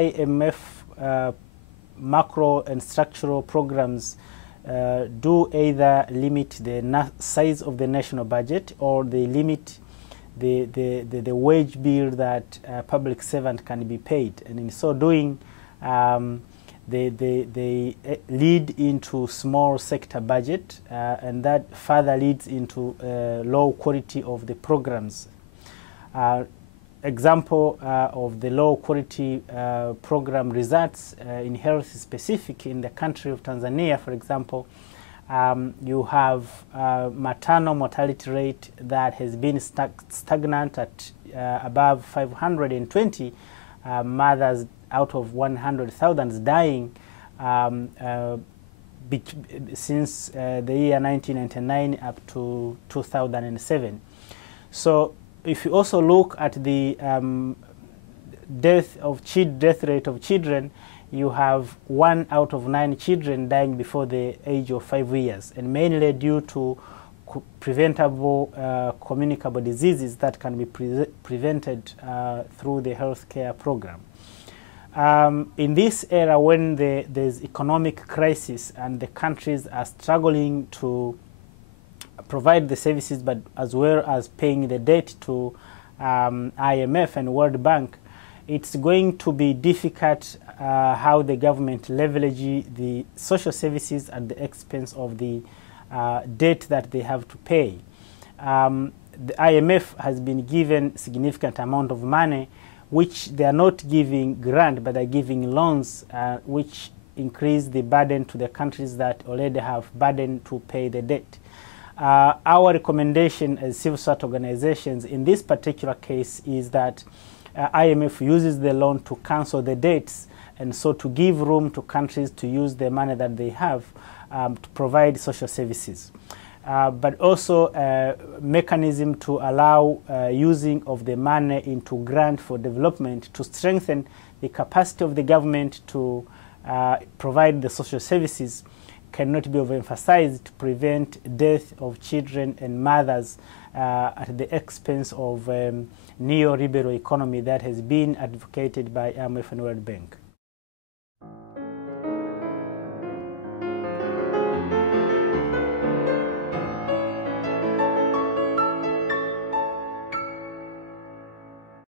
IMF macro and structural programs do either limit the size of the national budget, or they limit the wage bill that a public servant can be paid, and in so doing they lead into small sector budget, and that further leads into low quality of the programs. Example of the low quality program results in health specific in the country of Tanzania, for example, you have maternal mortality rate that has been stagnant at above 520 mothers out of 100,000 dying since the year 1999 up to 2007. So if you also look at the death rate of children, you have 1 out of 9 children dying before the age of 5 years, and mainly due to preventable communicable diseases that can be prevented through the healthcare program. In this era, when there's economic crisis and the countries are struggling to provide the services, but as well as paying the debt to IMF and World Bank, it's going to be difficult how the government leverage the social services at the expense of the debt that they have to pay. The IMF has been given significant amount of money, which they are not giving grant, but they're giving loans, which increase the burden to the countries that already have burden to pay the debt. Our recommendation as civil society organizations in this particular case is that IMF uses the loan to cancel the debts, and so to give room to countries to use the money that they have to provide social services. But also a mechanism to allow using of the money into grant for development to strengthen the capacity of the government to provide the social services cannot be overemphasized to prevent death of children and mothers at the expense of neoliberal economy that has been advocated by IMF and World Bank.